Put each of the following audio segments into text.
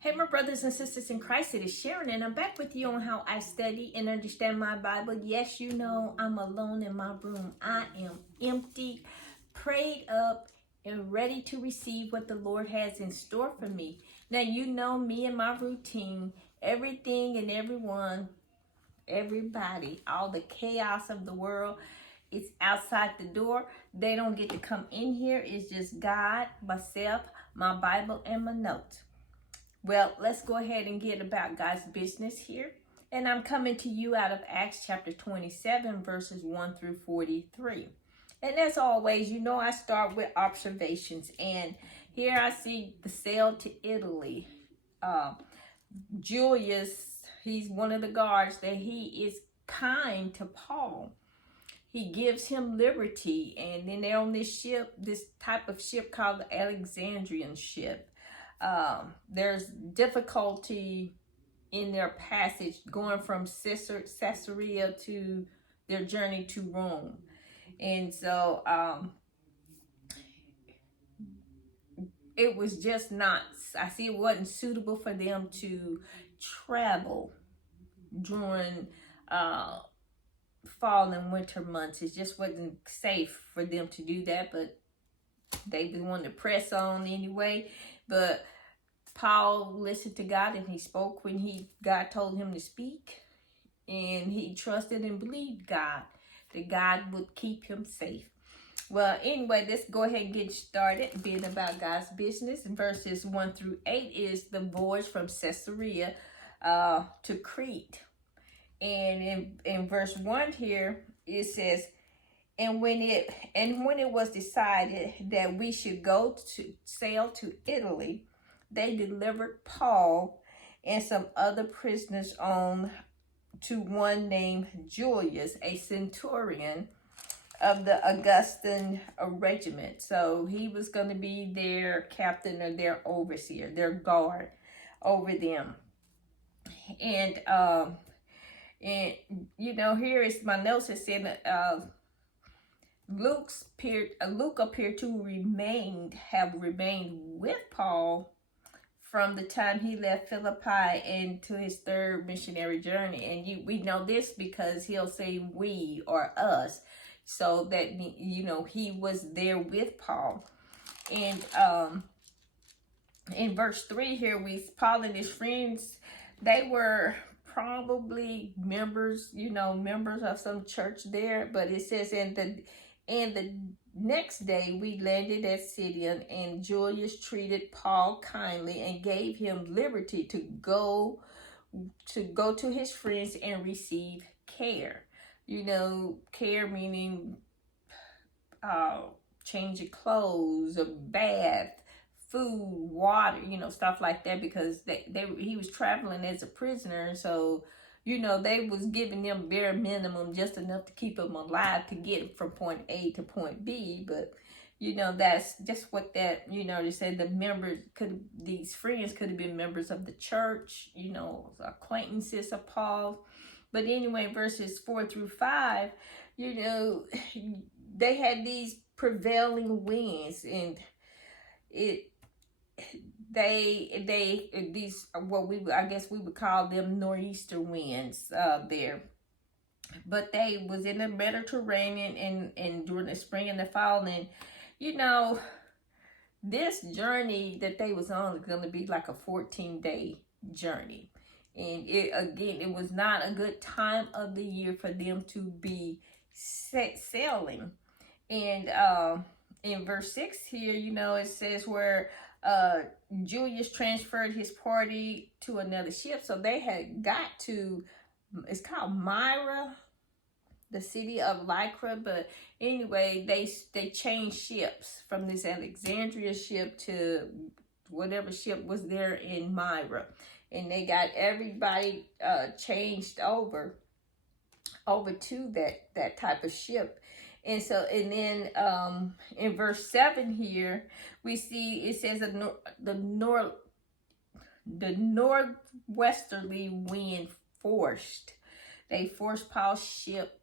Hey, my brothers and sisters in Christ, it is Sharon, and I'm back with you on how I study and understand my Bible. Yes, you know, I'm alone in my room. I am empty, prayed up, and ready to receive what the Lord has in store for me. Now, you know me and my routine, everything and everyone, everybody, all the chaos of the world. It's outside the door. They don't get to come in here. It's just God, myself, my Bible, and my notes. Well, let's go ahead and get about God's business here. And I'm coming to you out of Acts chapter 27, verses 1 through 43. And as always, you know I start with observations. And here I see the sail to Italy. Julius, he's one of the guards, that he is kind to Paul. He gives him liberty. And then they're on this ship, this type of ship called the Alexandrian ship. There's difficulty in their passage going from Caesarea to their journey to Rome. And so it was just not, I see it wasn't suitable for them to travel during fall and winter months. It just wasn't safe for them to do that, but they wanted to press on anyway. But Paul listened to God, and he spoke when God told him to speak, and he trusted and believed God, that God would keep him safe. Well, anyway, let's go ahead and get started being about God's business. Verses 1 through 8 is the voyage from Caesarea to Crete. And in verse 1 here, it says, And when it was decided that we should sail to Italy, they delivered Paul and some other prisoners on to one named Julius, a centurion of the Augustan regiment. So he was going to be their captain or their overseer, their guard over them. And you know, here is my notes. It said Luke appeared to have remained with Paul from the time he left Philippi into his third missionary journey. And we know this because he'll say we or us, so that, you know, he was there with Paul. And in verse 3 here, Paul and his friends, they were probably members of some church there. But it says, and the next day we landed at Sidon, and Julius treated Paul kindly and gave him liberty to go to his friends and receive care. You know, care meaning change of clothes, a bath, food, water, you know, stuff like that, because he was traveling as a prisoner. So, you know, they was giving them bare minimum, just enough to keep them alive to get from point A to point B. But, you know, that's just what that, you know, they said these friends could have been members of the church, you know, acquaintances of Paul. But anyway, verses 4 through 5, you know, they had these prevailing winds, and these what I guess we would call them nor'easter winds there. But they was in the Mediterranean and during the spring and the fall. And you know, this journey that they was on is going to be like a 14-day journey. And it was not a good time of the year for them to be sailing. And in verse 6 here, you know, it says where Julius transferred his party to another ship. So they had got to, it's called Myra, the city of Lycra. But anyway, they changed ships from this Alexandria ship to whatever ship was there in Myra. And they got everybody changed over to that type of ship. And so, and then in verse 7 here, we see it says the northwesterly wind forced Paul's ship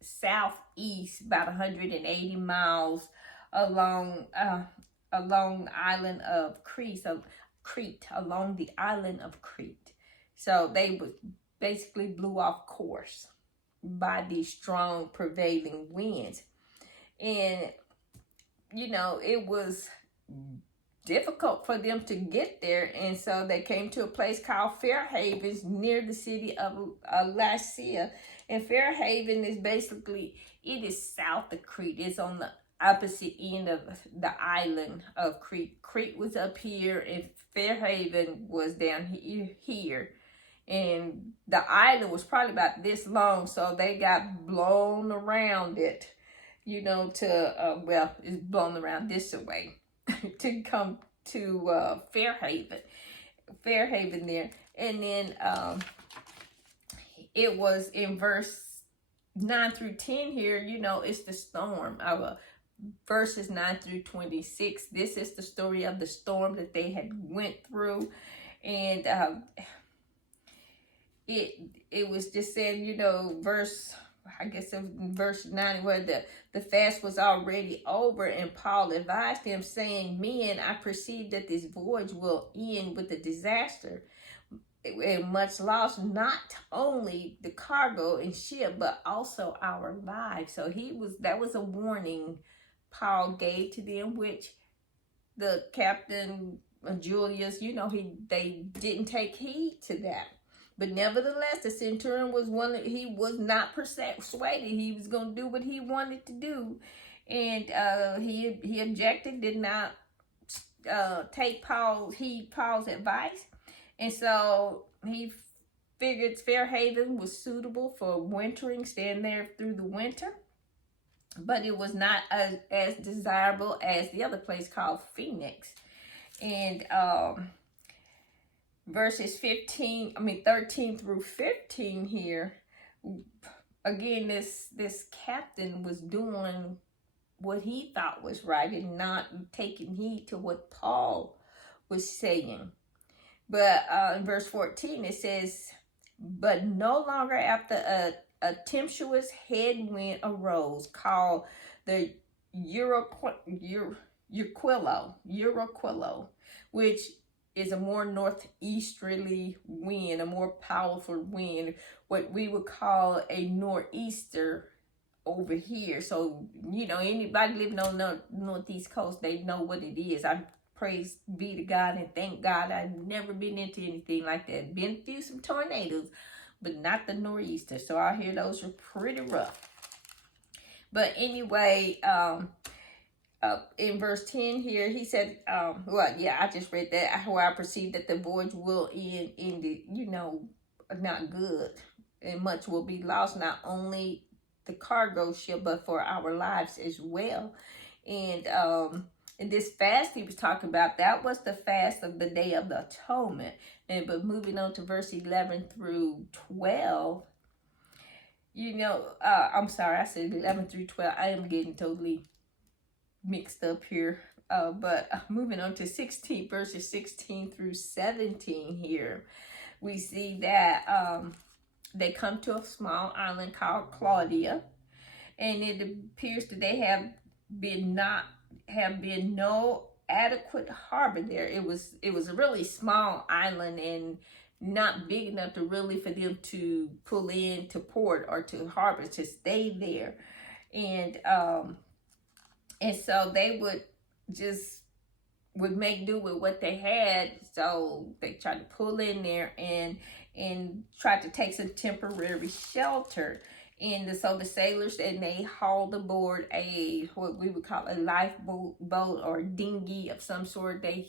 southeast about 180 miles along the island of Crete. So Crete, along the island of Crete. So they was basically blew off course by these strong prevailing winds. And, you know, it was difficult for them to get there. And so they came to a place called Fairhavens near the city of Lycia. And Fairhaven is basically, it is south of Crete. It's on the opposite end of the island of Crete. Crete was up here and Fairhaven was down here. And the island was probably about this long, so they got blown around it, you know, to, well, it's blown around this way to come to Fairhaven there. And then it was in verse 9 through 10 here, you know, it's the storm. Verses 9 through 26, this is the story of the storm that they had went through. And it was just saying, you know, verse 9, where the fast was already over, and Paul advised them, saying, "Men, I perceive that this voyage will end with a disaster and much loss, not only the cargo and ship, but also our lives." So that was a warning Paul gave to them, which the captain Julius, you know, they didn't take heed to that. But nevertheless, the centurion he was not persuaded. He was going to do what he wanted to do. And he objected, did not take Paul's advice. And so he figured Fairhaven was suitable for wintering, staying there through the winter. But it was not as desirable as the other place called Phoenix. And verses 13 through 15 here, again, this captain was doing what he thought was right and not taking heed to what Paul was saying. But in verse 14 it says, "But no longer after a tempestuous headwind arose, called the Eurocquilo, which is a more northeasterly wind, a more powerful wind, what we would call a nor'easter over here." So, you know, anybody living on the northeast coast, they know what it is. I praise be to God and thank God I've never been into anything like that. Been through some tornadoes, but not the nor'easter. So I hear those are pretty rough. But anyway, in verse 10 here, he said, I just read that, where I perceive that the voyage will end, you know, not good, and much will be lost, not only the cargo ship, but for our lives as well. And this fast he was talking about, that was the fast of the Day of the Atonement. But moving on to verse 11 through 12, you know, I'm sorry, I said 11 through 12. I am getting totally mixed up here. But moving on to verses 16 through 17 here, we see that they come to a small island called Claudia, and it appears that they have been no adequate harbor there. It was a really small island and not big enough to really for them to pull in to port or to harbor, to stay there. And so they would make do with what they had. So they tried to pull in there and tried to take some temporary shelter. And so the sailors, and they hauled aboard what we would call a lifeboat or dinghy of some sort. They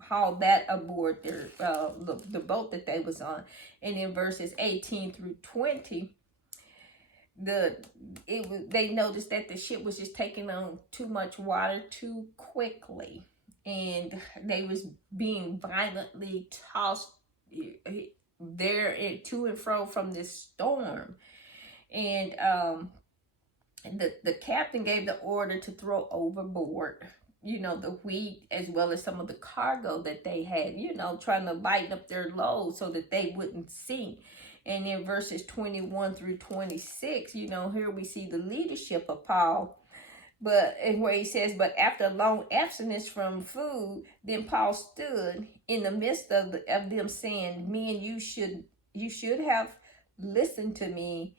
hauled that aboard their the boat that they was on. And in verses 18 through 20, they noticed that the ship was just taking on too much water too quickly, and they was being violently tossed there to and fro from this storm. And the captain gave the order to throw overboard, you know, the wheat as well as some of the cargo that they had, you know, trying to lighten up their load so that they wouldn't sink. And in verses 21 through 26, you know, here we see the leadership of Paul. But and where he says, but after a long abstinence from food, then Paul stood in the midst of them, saying, men, you should have listened to me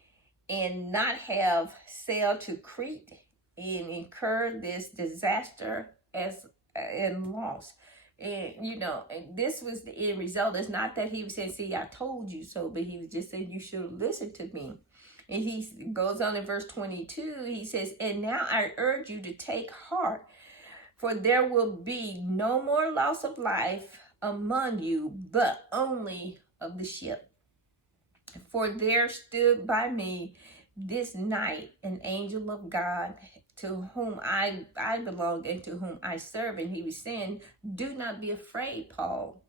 and not have sailed to Crete and incurred this disaster as and loss. And and this was the end result. It's not that he was saying, see, I told you so, but he was just saying you should have listened to me. And he goes on in verse 22, he says, and now I urge you to take heart, for there will be no more loss of life among you, but only of the ship. For there stood by me this night an angel of God, to whom I belong and to whom I serve. And he was saying, do not be afraid, Paul.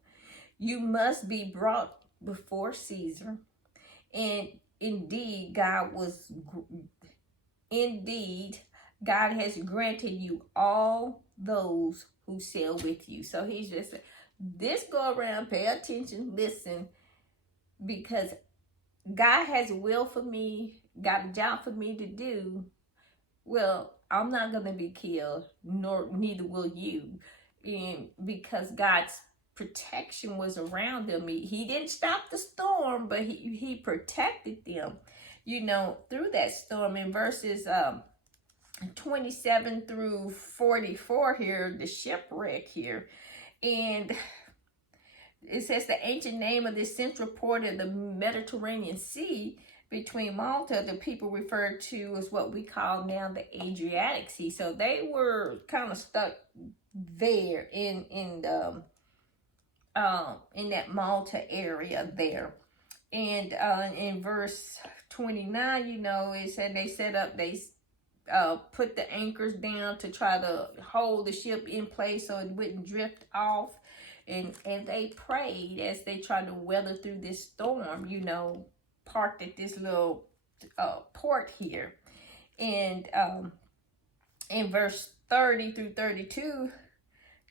You must be brought before Caesar. And indeed, God has granted you all those who sail with you. So he's just saying, this go around, pay attention, listen, because God has a will for me, got a job for me to do. Well, I'm not going to be killed, neither will you. And because God's protection was around them. He didn't stop the storm, but he protected them, through that storm. In verses 27 through 44 here, the shipwreck here. And it says the ancient name of this central port of the Mediterranean Sea between Malta, the people referred to as what we call now the Adriatic Sea. So they were kind of stuck there in that Malta area there. And in verse 29, it said they put the anchors down to try to hold the ship in place so it wouldn't drift off. And they prayed as they tried to weather through this storm, parked at this little port here. And in verse 30 through 32,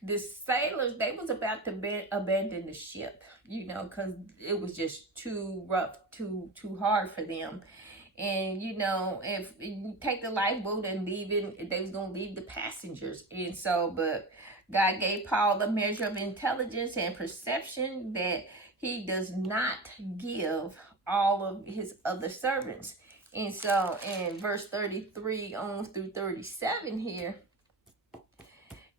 the sailors, they was about to abandon the ship, because it was just too rough, too hard for them. And, if you take the lifeboat and leave it, they was going to leave the passengers. And so, but God gave Paul a measure of intelligence and perception that he does not give all of his other servants. And so in verse 33 on through 37 here,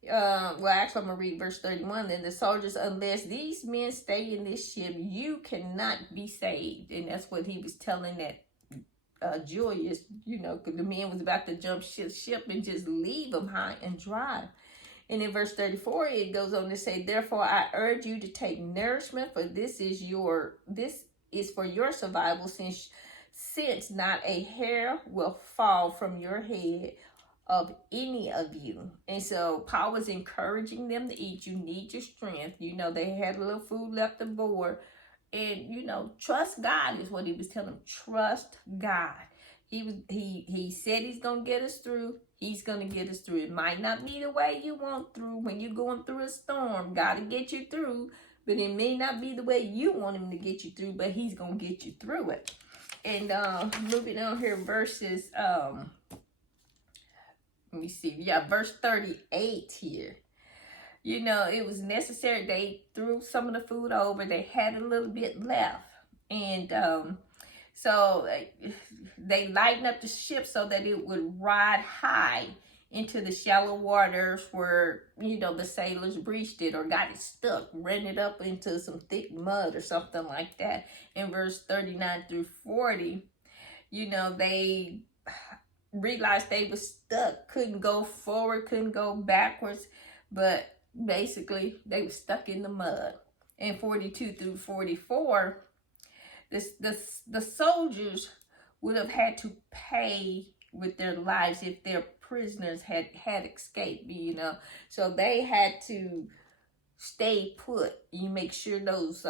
actually I'm going to read verse 31. Then the soldiers, unless these men stay in this ship, you cannot be saved. And that's what he was telling that Julius, because the men was about to jump ship and just leave them high and dry. And in verse 34, it goes on to say, therefore I urge you to take nourishment, for this is for your survival, since not a hair will fall from your head of any of you. And so Paul was encouraging them to eat. You need your strength. They had a little food left aboard. And, trust God is what he was telling them. Trust God. He said he's going to get us through. He's going to get us through. It might not be the way you want through when you're going through a storm. God will get you through. But it may not be the way you want him to get you through, but he's going to get you through it. And moving on here, verses, let me see. Yeah, verse 38 here. It was necessary. They threw some of the food over. They had a little bit left. And so they lightened up the ship so that it would ride high into the shallow waters where, the sailors breached it or got it stuck, ran it up into some thick mud or something like that. In verse 39 through 40, they realized they were stuck, couldn't go forward, couldn't go backwards, but basically they were stuck in the mud. In 42 through 44, the soldiers would have had to pay with their lives if their prisoners had escaped, so they had to stay put. You make sure those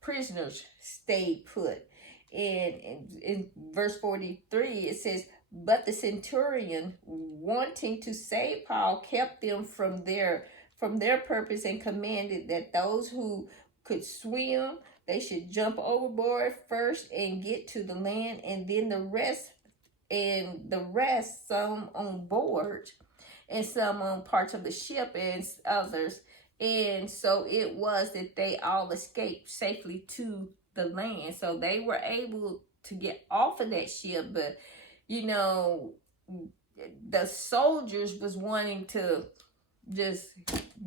prisoners stay put. And in verse 43 it says, but the centurion, wanting to save Paul, kept them from their purpose and commanded that those who could swim, they should jump overboard first and get to the land, and then the rest and the rest, some on board and some on parts of the ship and others. And so it was that they all escaped safely to the land. So they were able to get off of that ship, but you know, the soldiers was wanting to just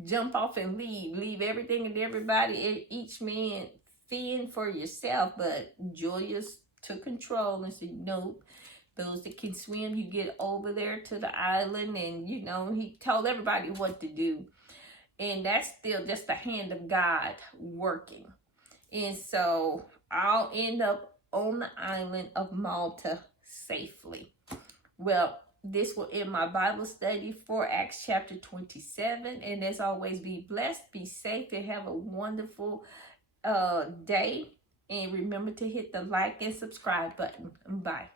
jump off and leave everything and everybody, each man fend for yourself. But Julius took control and said, nope, those that can swim, you get over there to the island. And you know, he told everybody what to do. And that's still just the hand of God working. And so I'll end up on the island of Malta safely. Well, this will end my Bible study for Acts chapter 27. And as always, be blessed, be safe, and have a wonderful day. And remember to hit the like and subscribe button. Bye.